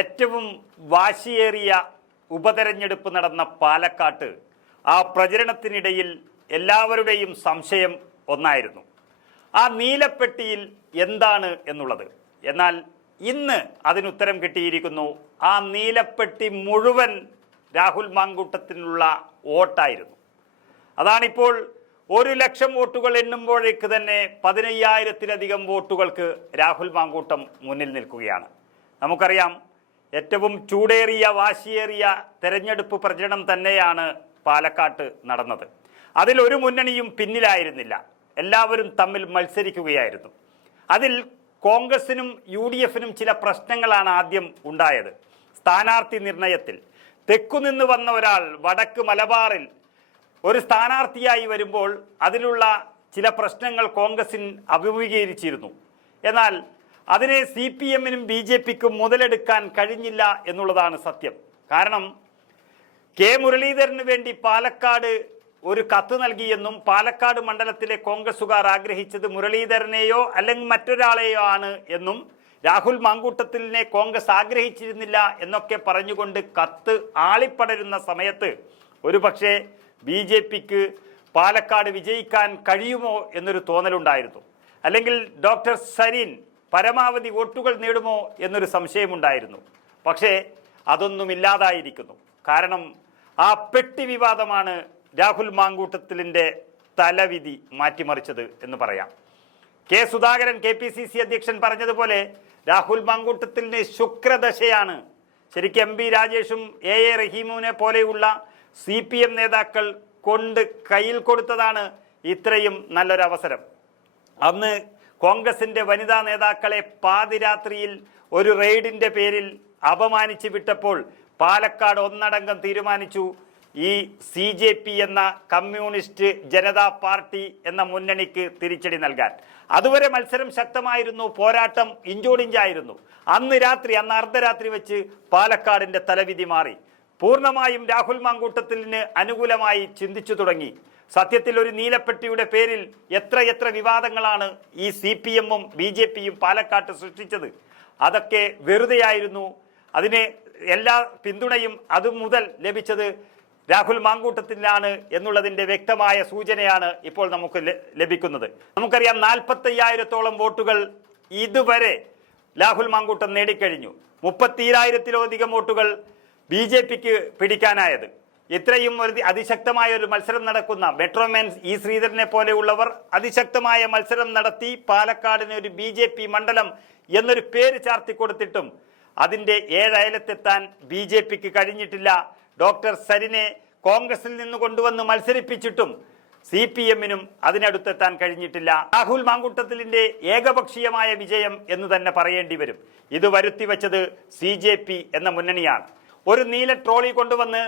ഏറ്റവും വാശിയേറിയ ഉപതെരഞ്ഞെടുപ്പ് നടന്ന പാലക്കാട്ട് ആ പ്രചരണത്തിനിടയിൽ എല്ലാവരുടെയും സംശയം ഒന്നായിരുന്നു, ആ നീലപ്പെട്ടിയിൽ എന്താണ് എന്നുള്ളത്. എന്നാൽ ഇന്ന് അതിനുത്തരം കിട്ടിയിരിക്കുന്നു. ആ നീലപ്പെട്ടി മുഴുവൻ രാഹുൽ മാങ്കൂട്ടത്തിനുള്ള വോട്ടായിരുന്നു. അതാണിപ്പോൾ 1,00,000 വോട്ടുകൾ എണ്ണുമ്പോഴേക്ക് തന്നെ 15,000-ലധികം വോട്ടുകൾക്ക് രാഹുൽ മാങ്കൂട്ടം മുന്നിൽ നിൽക്കുകയാണ്. നമുക്കറിയാം, ഏറ്റവും ചൂടേറിയ വാശിയേറിയ തെരഞ്ഞെടുപ്പ് പ്രചരണം തന്നെയാണ് പാലക്കാട്ട് നടന്നത്. അതിലൊരു മുന്നണിയും പിന്നിലായിരുന്നില്ല, എല്ലാവരും തമ്മിൽ മത്സരിക്കുകയായിരുന്നു. അതിൽ കോൺഗ്രസിനും UDF-നും ചില പ്രശ്നങ്ങളാണ് ആദ്യം ഉണ്ടായത്. സ്ഥാനാർത്ഥി നിർണയത്തിൽ തെക്കുനിന്ന് വന്ന ഒരാൾ വടക്ക് മലബാറിൽ ഒരു സ്ഥാനാർത്ഥിയായി വരുമ്പോൾ അതിലുള്ള ചില പ്രശ്നങ്ങൾ കോൺഗ്രസിന് അഭിമുഖീകരിച്ചിരുന്നു. എന്നാൽ അതിനെ CPM-നും BJP-ക്കും മുതലെടുക്കാൻ കഴിഞ്ഞില്ല എന്നുള്ളതാണ് സത്യം. കാരണം കെ മുരളീധരന് വേണ്ടി പാലക്കാട് ഒരു കത്ത് നൽകിയെന്നും പാലക്കാട് മണ്ഡലത്തിലെ കോൺഗ്രസുകാർ ആഗ്രഹിച്ചത് മുരളീധരനെയോ അല്ലെങ്കിൽ മറ്റൊരാളെയോ ആണ് എന്നും രാഹുൽ മാങ്കൂട്ടത്തിലിനെ കോൺഗ്രസ് ആഗ്രഹിച്ചിരുന്നില്ല എന്നൊക്കെ പറഞ്ഞുകൊണ്ട് കത്ത് ആളിപ്പടരുന്ന സമയത്ത് ഒരുപക്ഷെ BJP-ക്ക് പാലക്കാട് വിജയിക്കാൻ കഴിയുമോ എന്നൊരു തോന്നലുണ്ടായിരുന്നു. അല്ലെങ്കിൽ ഡോക്ടർ സരീൻ പരമാവധി വോട്ടുകൾ നേടുമോ എന്നൊരു സംശയമുണ്ടായിരുന്നു. പക്ഷേ അതൊന്നുമില്ലാതായിരിക്കുന്നു. കാരണം ആ പെട്ടി വിവാദമാണ് രാഹുൽ മാങ്കൂട്ടത്തിലിൻ്റെ തലവിധി മാറ്റിമറിച്ചത് എന്ന് പറയാം. കെ സുധാകരൻ KPCC അധ്യക്ഷൻ പറഞ്ഞതുപോലെ രാഹുൽ മാങ്കൂട്ടത്തിലിന് ശുക്രദശയാണ്. ശരിക്കും MB രാജേഷും AA റഹീമിനെ പോലെയുള്ള CPM നേതാക്കൾ കൊണ്ട് കയ്യിൽ കൊടുത്തതാണ് ഇത്രയും നല്ലൊരവസരം. അന്ന് കോൺഗ്രസിൻ്റെ വനിതാ നേതാക്കളെ പാതിരാത്രിയിൽ ഒരു റെയ്ഡിൻ്റെ പേരിൽ അപമാനിച്ചു വിട്ടപ്പോൾ പാലക്കാട് ഒന്നടങ്കം തീരുമാനിച്ചു ഈ CJP എന്ന കമ്മ്യൂണിസ്റ്റ് ജനതാ പാർട്ടി എന്ന മുന്നണിക്ക് തിരിച്ചടി നൽകാൻ. അതുവരെ മത്സരം ശക്തമായിരുന്നു, പോരാട്ടം ഇഞ്ചോടിഞ്ചായിരുന്നു. അന്ന് അർദ്ധരാത്രി വെച്ച് പാലക്കാടിൻ്റെ തലവിധി മാറി. പൂർണ്ണമായും രാഹുൽ മാങ്കൂട്ടത്തിലിന് അനുകൂലമായി ചിന്തിച്ചു തുടങ്ങി. സത്യത്തിൽ ഒരു നീലപ്പെട്ടിയുടെ പേരിൽ എത്ര വിവാദങ്ങളാണ് ഈ CPM-ഉം BJP-യും പാലക്കാട്ട് സൃഷ്ടിച്ചത്. അതൊക്കെ വെറുതെയായിരുന്നു. അതിന് എല്ലാ പിന്തുണയും അതുമുതൽ ലഭിച്ചത് രാഹുൽ മാങ്കൂട്ടത്തിലാണ് എന്നുള്ളതിൻ്റെ വ്യക്തമായ സൂചനയാണ് ഇപ്പോൾ നമുക്ക് ലഭിക്കുന്നത്. നമുക്കറിയാം, 45,000-ഓളം വോട്ടുകൾ ഇതുവരെ രാഹുൽ മാങ്കൂട്ടം നേടിക്കഴിഞ്ഞു. 30,000-ലധികം വോട്ടുകൾ BJP-ക്ക് പിടിക്കാനായത്. ഇത്രയും ഒരു അതിശക്തമായ ഒരു മത്സരം നടക്കുന്ന മെട്രോമാൻ E ശ്രീധരനെ പോലെയുള്ളവർ അതിശക്തമായ മത്സരം നടത്തി പാലക്കാടിന് ഒരു BJP മണ്ഡലം എന്നൊരു പേര് ചാർത്തി കൊടുത്തിട്ടും അതിൻ്റെ 7 അയലത്തെത്താൻ BJP-ക്ക് കഴിഞ്ഞിട്ടില്ല. ഡോക്ടർ സരിനെ കോൺഗ്രസിൽ നിന്ന് കൊണ്ടുവന്ന് മത്സരിപ്പിച്ചിട്ടും CPM-നും അതിനടുത്തെത്താൻ കഴിഞ്ഞിട്ടില്ല. രാഹുൽ മാങ്കൂട്ടത്തിലിൻ്റെ ഏകപക്ഷീയമായ വിജയം എന്ന് തന്നെ പറയേണ്ടി വരും. ഇത് വരുത്തിവെച്ചത് CJP എന്ന മുന്നണിയാണ്. ഒരു നീല ട്രോളി കൊണ്ടുവന്ന്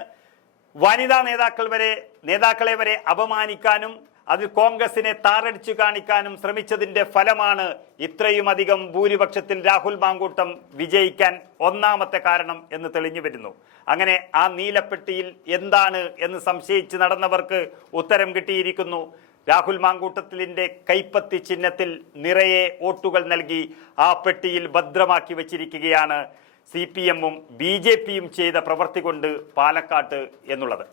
വനിതാ നേതാക്കളെ വരെ അപമാനിക്കാനും അതിൽ കോൺഗ്രസിനെ താറടിച്ചു കാണിക്കാനും ശ്രമിച്ചതിൻ്റെ ഫലമാണ് ഇത്രയും അധികം ഭൂരിപക്ഷത്തിൽ രാഹുൽ മാങ്കൂട്ടം വിജയിക്കാൻ ഒന്നാമത്തെ കാരണം എന്ന് തെളിഞ്ഞു വരുന്നു. അങ്ങനെ ആ നീലപ്പെട്ടിയിൽ എന്താണ് എന്ന് സംശയിച്ച് നടന്നവർക്ക് ഉത്തരം കിട്ടിയിരിക്കുന്നു. രാഹുൽ മാങ്കൂട്ടത്തിലിൻ്റെ കൈപ്പത്തി ചിഹ്നത്തിൽ നിറയെ വോട്ടുകൾ നൽകി ആ പെട്ടിയിൽ ഭദ്രമാക്കി വച്ചിരിക്കുകയാണ് CPM-ഉം BJP-യും ചെയ്ത പ്രവൃത്തി കൊണ്ട് പാലക്കാട്ട് എന്നുള്ളത്.